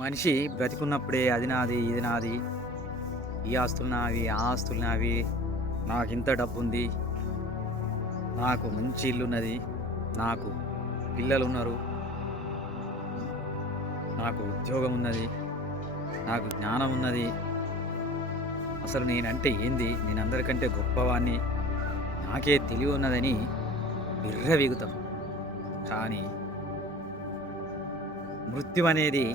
మనిషి బ్రతికున్నప్పుడే అది నాది, ఇది నాది, ఈ ఆస్తులు నావి, ఆ ఆస్తులు నావి, నాకింత డబ్బుంది, నాకు మంచి ఇల్లున్నది, నాకు పిల్లలున్నారు, నాకు ఉద్యోగం ఉన్నది, నాకు జ్ఞానం ఉన్నది, అసలు నేనంటే ఏంది, నేనందరికంటే గొప్పవాడిని, నాకే తెలివి ఉన్నదని విర్రవీగుతాం. కానీ మృత్యువనేది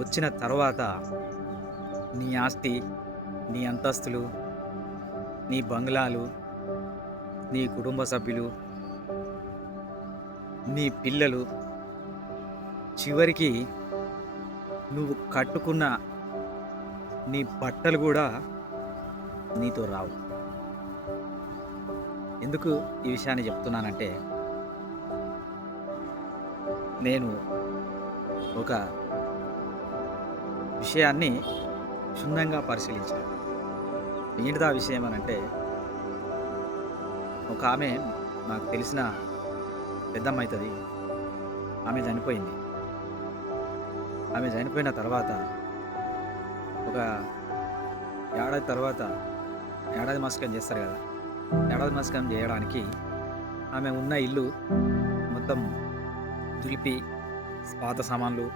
వచ్చిన తర్వాత నీ ఆస్తి, నీ అంతస్తులు, నీ బంగ్లాలు, నీ కుటుంబ సభ్యులు, నీ పిల్లలు, చివరికి నువ్వు కట్టుకున్న నీ బట్టలు గూడా నీతో రావు. ఎందుకు ఈ విషయాన్ని చెప్తున్నానంటే, నేను ఒక విషయాన్ని క్షుణ్ణంగా పరిశీలించాను. ఏంటిదా విషయం అనంటే, ఒక ఆమె నాకు తెలిసిన పెద్దమ్మైతది. ఆమె చనిపోయింది. ఆమె చనిపోయిన తర్వాత ఒక ఏడాది తర్వాత ఏడాది మసకం చేస్తారు కదా! ఏడాది మసకం చేయడానికి ఆమె ఉన్న ఇల్లు మొత్తం దులిపి, పాత సామాన్లు,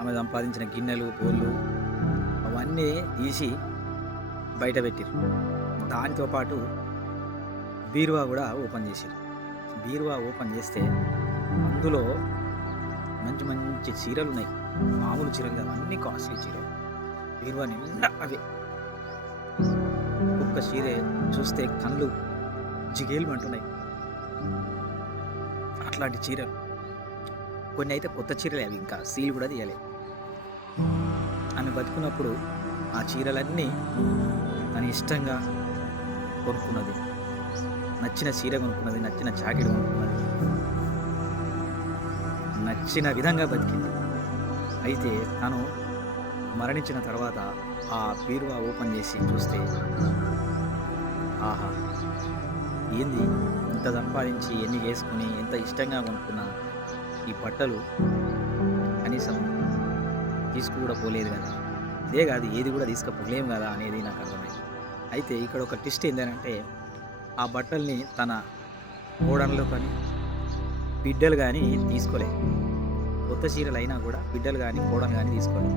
ఆమె సంపాదించిన గిన్నెలు, బోళ్ళు అవన్నీ తీసి బయట పెట్టిర్రు. దానితో పాటు బీరువా గూడా ఓపెన్ చేసిర్రు. బీరువా ఓపెన్ చేస్తే అందులో మంచి మంచి చీరలున్నాయి. మామూలు చీరలు కాదు, అన్నీ కాస్ట్లీ చీరలు. బీరువా నిండా అవే. ఒక్కొక్క చీరే చూస్తే కళ్ళు జిగేలుమంటున్నాయి. అట్లాంటి చీరలు. కొన్ని అయితే కొత్త చీరలే, అవి ఇంకా సీల్ కూడా తీయలే. ఆమె బతుకున్నప్పుడు ఆ చీరలన్నీ తన ఇష్టంగా కొనుక్కున్నది. నచ్చిన చీర కొనుక్కున్నది, నచ్చిన జాకెట్ కొనుక్కున్నది, నచ్చిన విధంగా బతికింది. అయితే తను మరణించిన తర్వాత ఆ బీరువా ఓపెన్ చేసి చూస్తే, ఆహా! ఏంది ఇంత సంపాదించి ఎన్ని వేసుకుని ఎంత ఇష్టంగా కొనుక్కున్న ఈ బట్టలు కనీసం కూడా పోలేదు కదా! ఇదే కాదు, ఏది కూడా తీసుకపోలేము కదా అనేది నాకు అర్థమైంది. అయితే ఇక్కడ ఒక ట్విస్ట్ ఏంటంటే, ఆ బట్టల్ని తన కోడన్లు కానీ బిడ్డలు కానీ తీసుకోలే. కొత్త చీరలు అయినా కూడా బిడ్డలు కానీ కోడలు కానీ తీసుకోలే.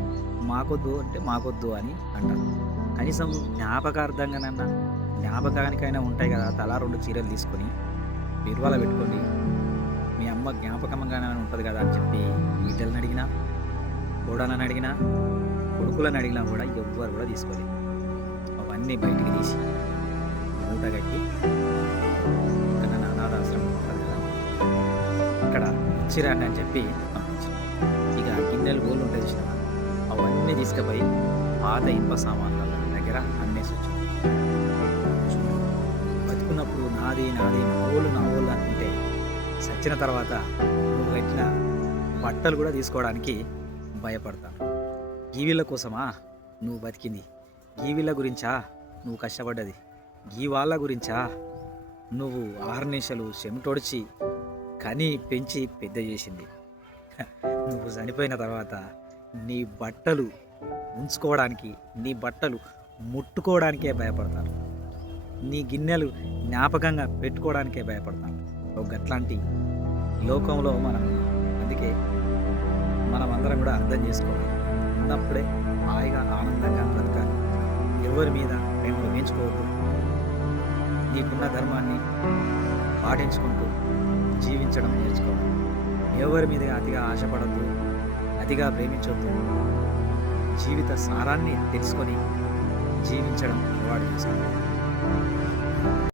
మాకొద్దు అంటే మాకొద్దు అని అంటారు. కనీసం జ్ఞాపకార్థంగానన్నా, జ్ఞాపకానికైనా ఉంటాయి కదా, తలా 2 చీరలు తీసుకొని బీరువాలో పెట్టుకోండి, మీ అమ్మ జ్ఞాపకంగానే ఉంటుంది కదా అని చెప్పి బిడ్డలను అడిగినా, కోడలను అడిగినా, కొడుకులను అడిగినా కూడా ఎవ్వరు కూడా తీసుకోలేదు. అవన్నీ బయటికి తీసి మూట కట్టి ఇక్కడ నా అనాథాశ్రమం ఉంటుంది కదా, ఇక్కడ ఇచ్చిరండి అని చెప్పి పంపించారు. ఇక గిన్నెలు గోళ్ళు ఉంటాయి చూసినా, అవన్నీ తీసుకుపోయి పాత ఇనుప సామాన్ల దగ్గర అమ్మేసి వచ్చారు. బతుకున్నప్పుడు నాది నాది, నా ఓళ్ళు అనుకుంటే, చచ్చిన తర్వాత నువ్వు కట్టిన బట్టలు కూడా తీసుకోవడానికి భయపడతాను. ఈ వీళ్ళ కోసమా నువ్వు బతికింది? ఈ వీళ్ళ గురించా నువ్వు కష్టపడ్డది? ఈ వాళ్ళ గురించా నువ్వు ఆహర్నిశలు చెమటొడిచి కని పెంచి పెద్ద చేసింది? నువ్వు చనిపోయిన తర్వాత నీ బట్టలు ఉంచుకోవడానికి, నీ బట్టలు ముట్టుకోవడానికే భయపడతాను. నీ గిన్నెలు జ్ఞాపకంగా పెట్టుకోవడానికే భయపడతాను. ఒక అట్లాంటి లోకంలో మనం ఉన్నాం. అందుకే మనం అందరం కూడా అర్థం చేసుకోవాలి. ఉన్నప్పుడే హాయిగా ఆనందంగా బ్రతకాలి. ఎవరి మీద ప్రేమలు పెంచుకోవద్దు. నీకున్న ధర్మాన్ని పాటించుకుంటూ జీవించడం నేర్చుకోవాలి. ఎవరి మీద అతిగా ఆశపడద్దు, అతిగా ప్రేమించవద్దు. జీవిత సారాన్ని తెలుసుకొని జీవించడం అలవాటు చేసుకోవాలి.